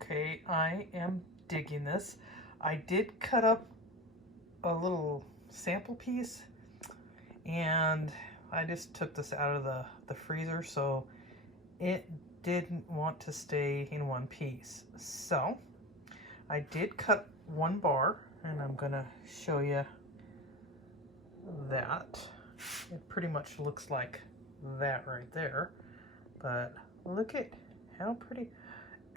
Okay, I am digging this. I did cut up a little sample piece and I just took this out of the freezer, so it didn't want to stay in one piece. So I did cut one bar and I'm gonna show you that. It pretty much looks like that right there, but look at how pretty.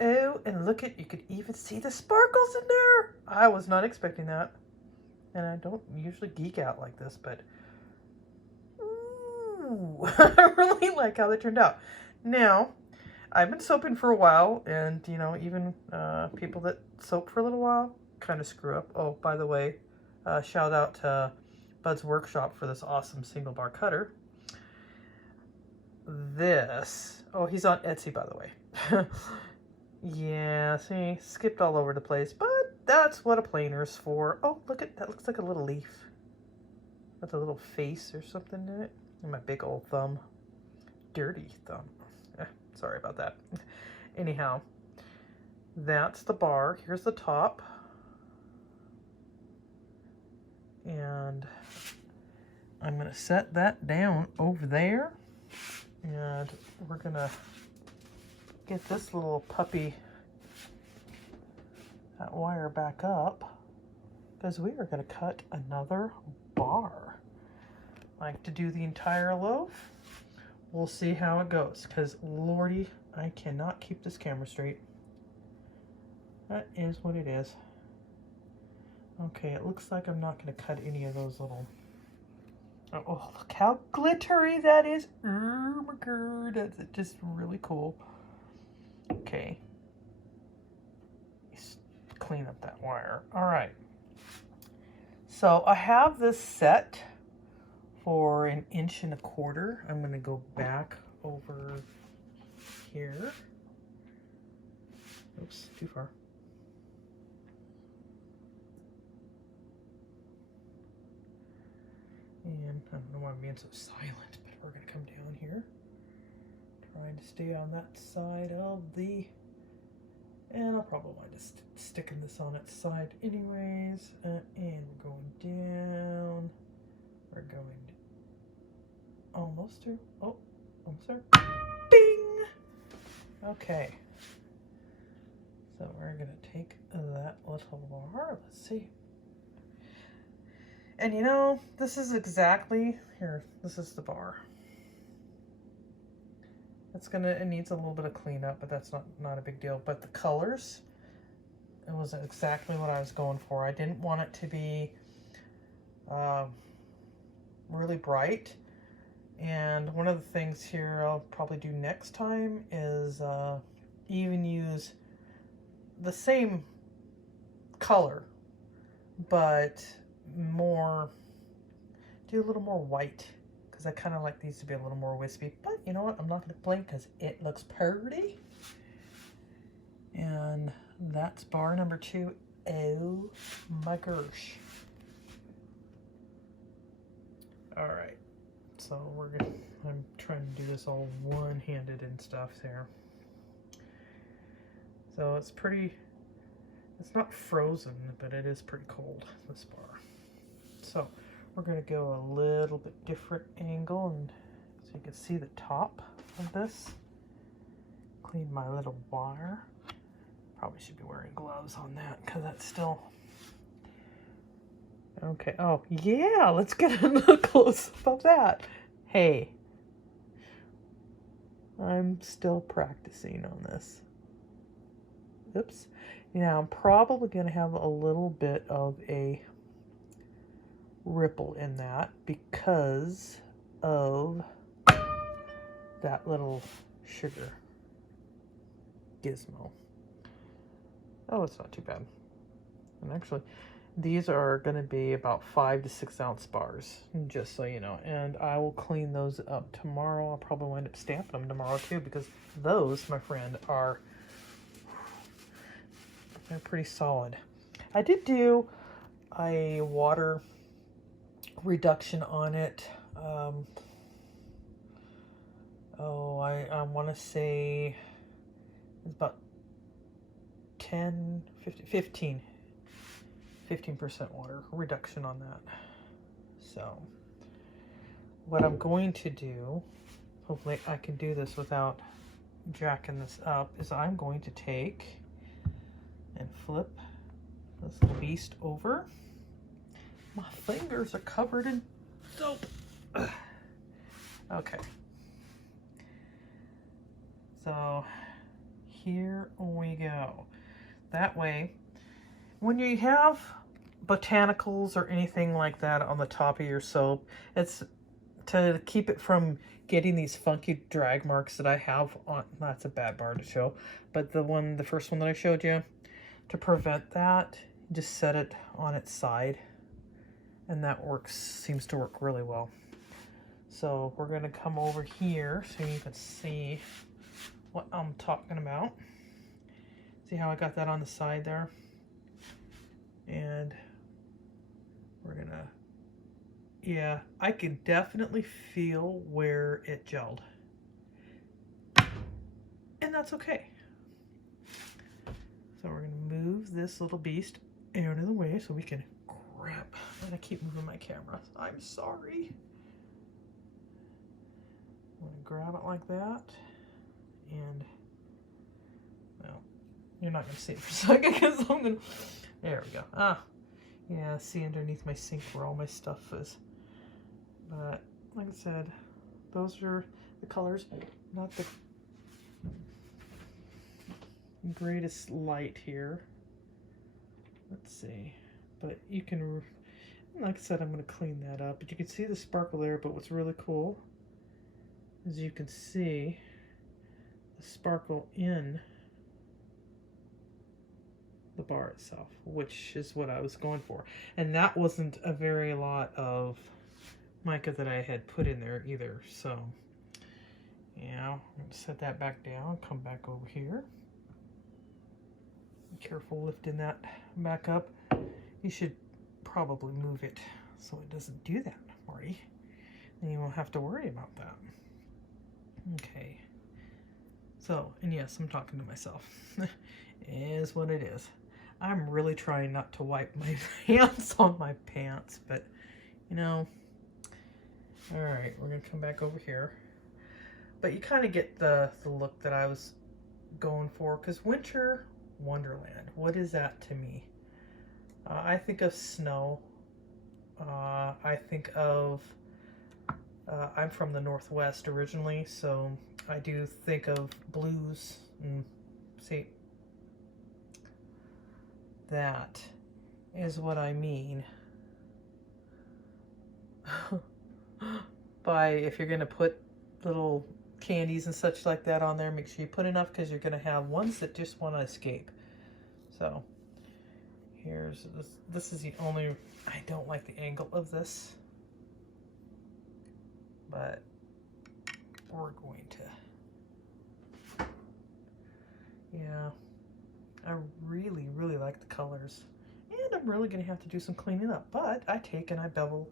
Oh, and look at, you could even see the sparkles in there. I was not expecting that. And I don't usually geek out like this, but ooh, I really like how they turned out. Now, I've been soaping for a while, and you know, even people that soap for a little while kind of screw up. Oh, by the way, shout out to Bud's Workshop for this awesome single bar cutter. This, oh, he's on Etsy, by the way. Yeah, see, skipped all over the place, but that's what a planer's for. Oh, look at that, looks like a little leaf with a little face or something in it. And my big old thumb. Dirty thumb. Sorry about that. Anyhow, that's the bar. Here's the top. And I'm going to set that down over there. And we're going to get this little puppy, that wire back up, because we are going to cut another bar. Like to do the entire loaf. We'll see how it goes, because lordy, I cannot keep this camera straight. That is what it is. Okay, it looks like I'm not going to cut any of those little... Oh, look how glittery that is. Oh my god, that's just really cool. Okay. Clean up that wire. All right. So I have this set for 1 1/4 inches. I'm going to go back over here. Oops, too far. And I don't know why I'm being so silent, but we're going to come down here. Trying to stay on that side of the... And I'll probably wind up sticking this on its side anyways. And we're going down. We're going almost through. Oh, almost there. Ding! Okay. So we're going to take that little bar. Let's see. And you know, this is exactly, here, this is the bar. It needs a little bit of cleanup, but that's not a big deal. But the colors, it was exactly what I was going for. I didn't want it to be really bright. And one of the things here I'll probably do next time is even use the same color, but do a little more white, because I kind of like these to be a little more wispy. But you know what? I'm not going to complain because it looks pretty. And that's bar number 2. Oh my gosh. All right. So I'm trying to do this all one-handed and stuff here. So it's not frozen, but it is pretty cold, this bar. So we're going to go a little bit different angle, and so you can see the top of this. Clean my little wire. Probably should be wearing gloves on that, because that's still... Okay, oh yeah, let's get another close-up of that. Hey, I'm still practicing on this. Oops. Now I'm probably going to have a little bit of a ripple in that because of that little sugar gizmo. Oh, it's not too bad. And actually, these are going to be about 5 to 6 ounce bars, just so you know. And I will clean those up tomorrow. I'll probably wind up stamping them tomorrow too, because those, my friend, they're pretty solid. I did do a water reduction on it. I want to say it's about 10, 15% water reduction on that. So what I'm going to do, hopefully I can do this without jacking this up, is I'm going to take and flip this little beast over. My fingers are covered in soap. Okay. So here we go. That way, when you have botanicals or anything like that on the top of your soap, it's to keep it from getting these funky drag marks that I have on. That's a bad bar to show, but the first one that I showed you, to prevent that, just set it on its side, and that seems to work really well. So we're going to come over here so you can see what I'm talking about. See how I got that on the side there? And we're gonna, yeah, I can definitely feel where it gelled. And that's okay. So we're gonna move this little beast out of the way so we can grab, and I keep moving my camera. I'm sorry. I'm gonna grab it like that, and, well, you're not gonna see it for a second because I'm gonna, there we go. Ah, yeah, see underneath my sink where all my stuff is. But like I said, those are the colors, not the greatest light here. Let's see, but you can, like I said, I'm going to clean that up, but you can see the sparkle there. But what's really cool is you can see the sparkle in the bar itself, which is what I was going for. And that wasn't a very lot of mica that I had put in there either. So, yeah, I'm going to set that back down, come back over here. Be careful lifting that back up. You should probably move it so it doesn't do that, Marty. Then you won't have to worry about that. Okay. So, and yes, I'm talking to myself. Is what it is. I'm really trying not to wipe my hands on my pants, but, you know. Alright, we're going to come back over here. But you kind of get the look that I was going for, because Winter Wonderland, what is that to me? I think of snow. I think of, I'm from the Northwest originally, so I do think of blues. And see, that is what I mean by, if you're going to put little candies and such like that on there, make sure you put enough, because you're going to have ones that just want to escape. So here's this is the only, I don't like the angle of this, but we're going to, yeah, I really like the colors, and I'm really going to have to do some cleaning up, but I take and I bevel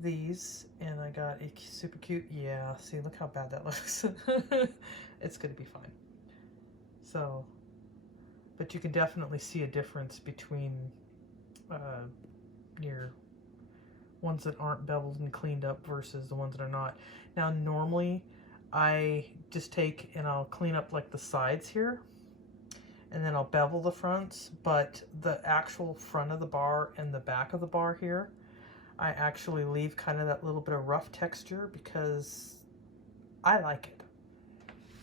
these, and I got a super cute, yeah, see, look how bad that looks. It's going to be fine. So, but you can definitely see a difference between your ones that aren't beveled and cleaned up versus the ones that are not. Now, normally I just take and I'll clean up like the sides here, and then I'll bevel the fronts, but the actual front of the bar and the back of the bar here, I actually leave kind of that little bit of rough texture because I like it.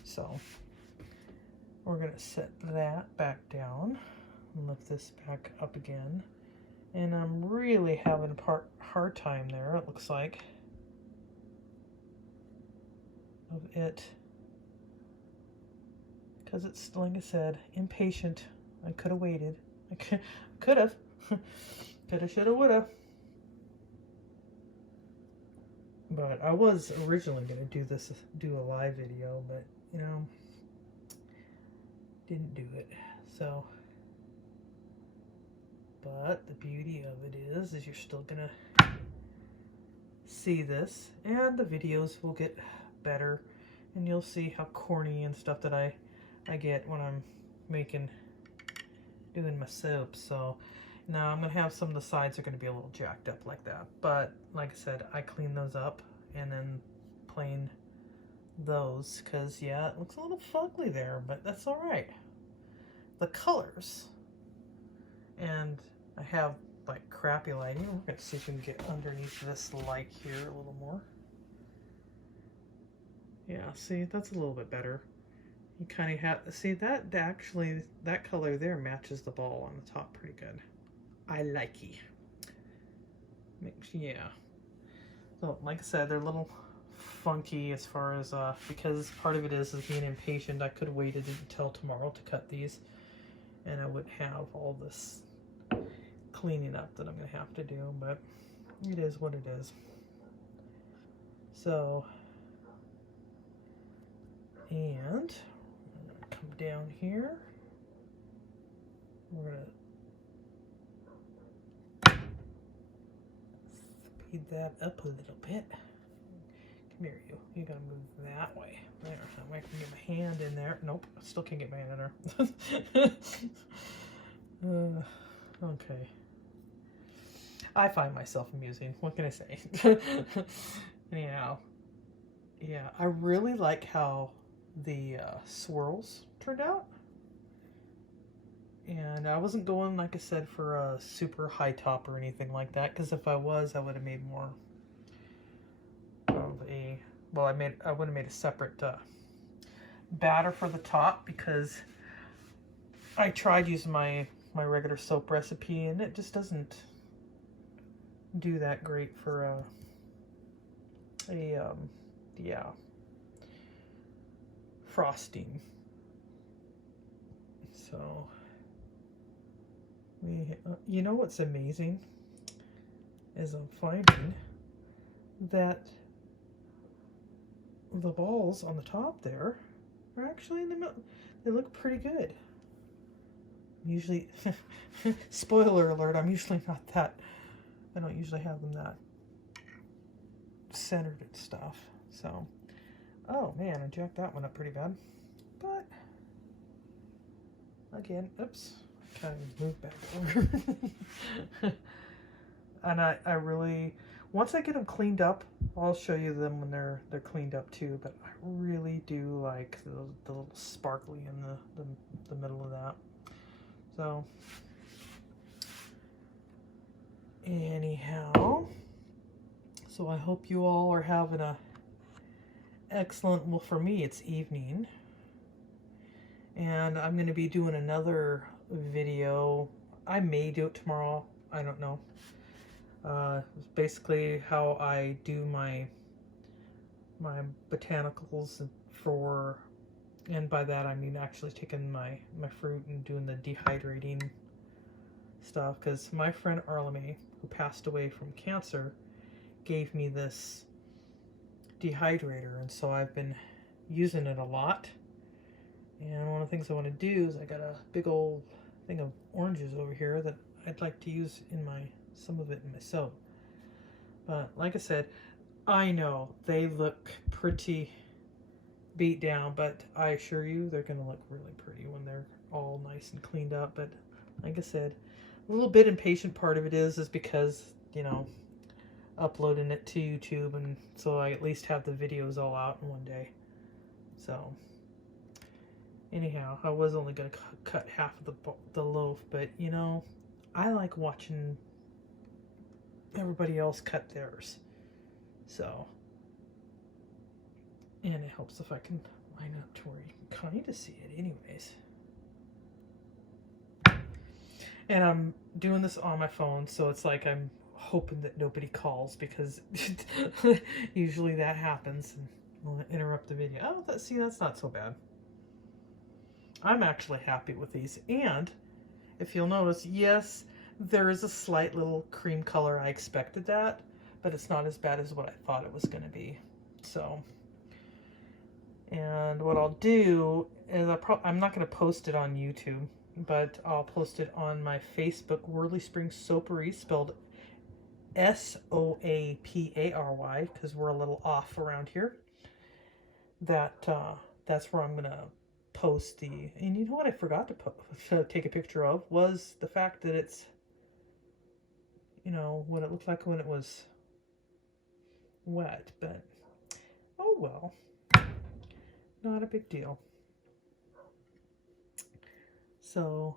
So we're going to set that back down and lift this back up again. And I'm really having a hard time there, it looks like, of it. Because it's, like I said, impatient. I could have waited. I could have. Could have, should have, would have. But I was originally going to do a live video, but, you know, didn't do it. So, but the beauty of it is you're still going to see this, and the videos will get better, and you'll see how corny and stuff that I get when I'm making doing my soap. So now I'm going to have some of the sides are going to be a little jacked up like that. But like I said, I clean those up and then plane those because, yeah, it looks a little fugly there, but that's all right. The colors, and I have like crappy lighting. We're going to see if we can get underneath this light here a little more. Yeah, see, that's a little bit better. You kind of have, see, that actually, that color there matches the ball on the top pretty good. I like it. Yeah. So, like I said, they're a little funky as far as, because part of it is being impatient. I could have waited until tomorrow to cut these, and I wouldn't have all this cleaning up that I'm going to have to do, but it is what it is. So, and come down here. We're going to speed that up a little bit. Come here, you. You got to move that way. There. I can get my hand in there. Nope, I still can't get my hand in there. Okay. I find myself amusing. What can I say? Anyhow. Yeah, I really like how the swirls turned out. And I wasn't going, like I said, for a super high top or anything like that, because if I was, I would have made more of a, well, I would have made a separate batter for the top, because I tried using my regular soap recipe, and it just doesn't do that great for yeah, frosting. So you know what's amazing is I'm finding that the balls on the top there are actually in the middle. They look pretty good. Usually, spoiler alert, I'm usually not that, I don't usually have them that centered and stuff. So, oh man, I jacked that one up pretty bad. But, again, oops, kind of moved back over. And I really, once I get them cleaned up, I'll show you them when they're cleaned up too, but I really do like the little sparkly in the middle of that. So, anyhow, so I hope you all are having a excellent, well, for me it's evening, and I'm going to be doing another video. I may do it tomorrow, I don't know. It's basically how I do my botanicals for, and by that I mean actually taking my fruit and doing the dehydrating stuff, because my friend Arleme, who passed away from cancer, gave me this dehydrator, and so I've been using it a lot. And one of the things I want to do is I got a big old thing of oranges over here that I'd like to use in some of it in my soap. But like I said, I know they look pretty beat down, but I assure you they're going to look really pretty when they're all nice and cleaned up. But like I said, a little bit impatient part of it is because, you know, uploading it to YouTube, and so I at least have the videos all out in one day. So anyhow, I was only going to cut half of the loaf, but you know, I like watching everybody else cut theirs. So, and it helps if I can line up to where you can kind of see it anyways. And I'm doing this on my phone, so it's like I'm hoping that nobody calls, because usually that happens and will interrupt the video. Oh, that's not so bad. I'm actually happy with these, and if you'll notice, yes, there is a slight little cream color. I expected that, but it's not as bad as what I thought it was going to be. So, and what I'll do is I'm not going to post it on YouTube, but I'll post it on my Facebook, Worley Springs Soapery, spelled Soapary, because we're a little off around here. That's where I'm going to post and you know what I forgot to take a picture of was the fact that it's, you know, what it looked like when it was wet, but oh well, not a big deal. So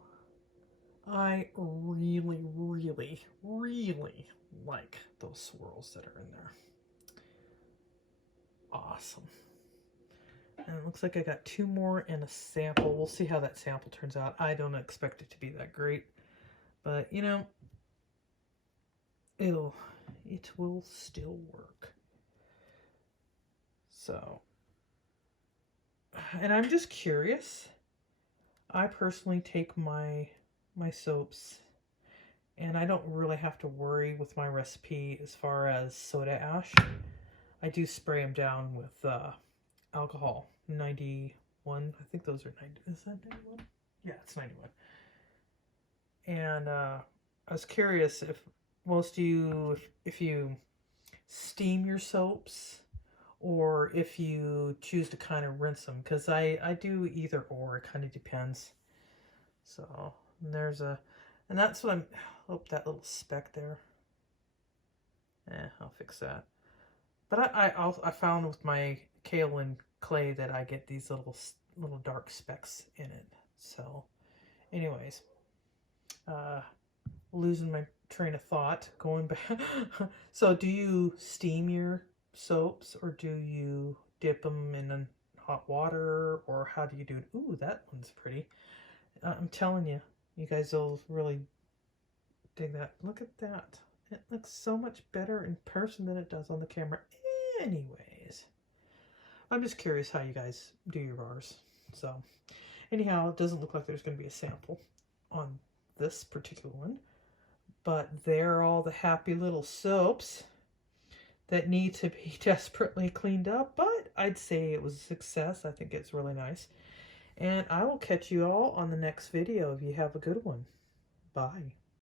I really, really, really like those swirls that are in there. Awesome. And it looks like I got 2 more and a sample. We'll see how that sample turns out. I don't expect it to be that great, but you know, it will still work. So, and I'm just curious. I personally take my soaps, and I don't really have to worry with my recipe as far as soda ash. I do spray them down with alcohol, 91. I think those are 90. Is that 91? Yeah, it's 91. And I was curious if most of you, if you steam your soaps, or if you choose to kind of rinse them, because I do either or. It kind of depends. So there's and that's what oh, that little speck there. I'll fix that. But I found with my kaolin clay that I get these little dark specks in it. So anyways, losing my train of thought, going back. So do you steam your soaps, or do you dip them in hot water, or how do you do it? Ooh, that one's pretty. I'm telling you, you guys will really dig that. Look at that. It looks so much better in person than it does on the camera. Anyways, I'm just curious how you guys do your bars. So anyhow, it doesn't look like there's going to be a sample on this particular one, but there are all the happy little soaps that need to be desperately cleaned up, but I'd say it was a success. I think it's really nice. And I will catch you all on the next video. If you have a good one. Bye.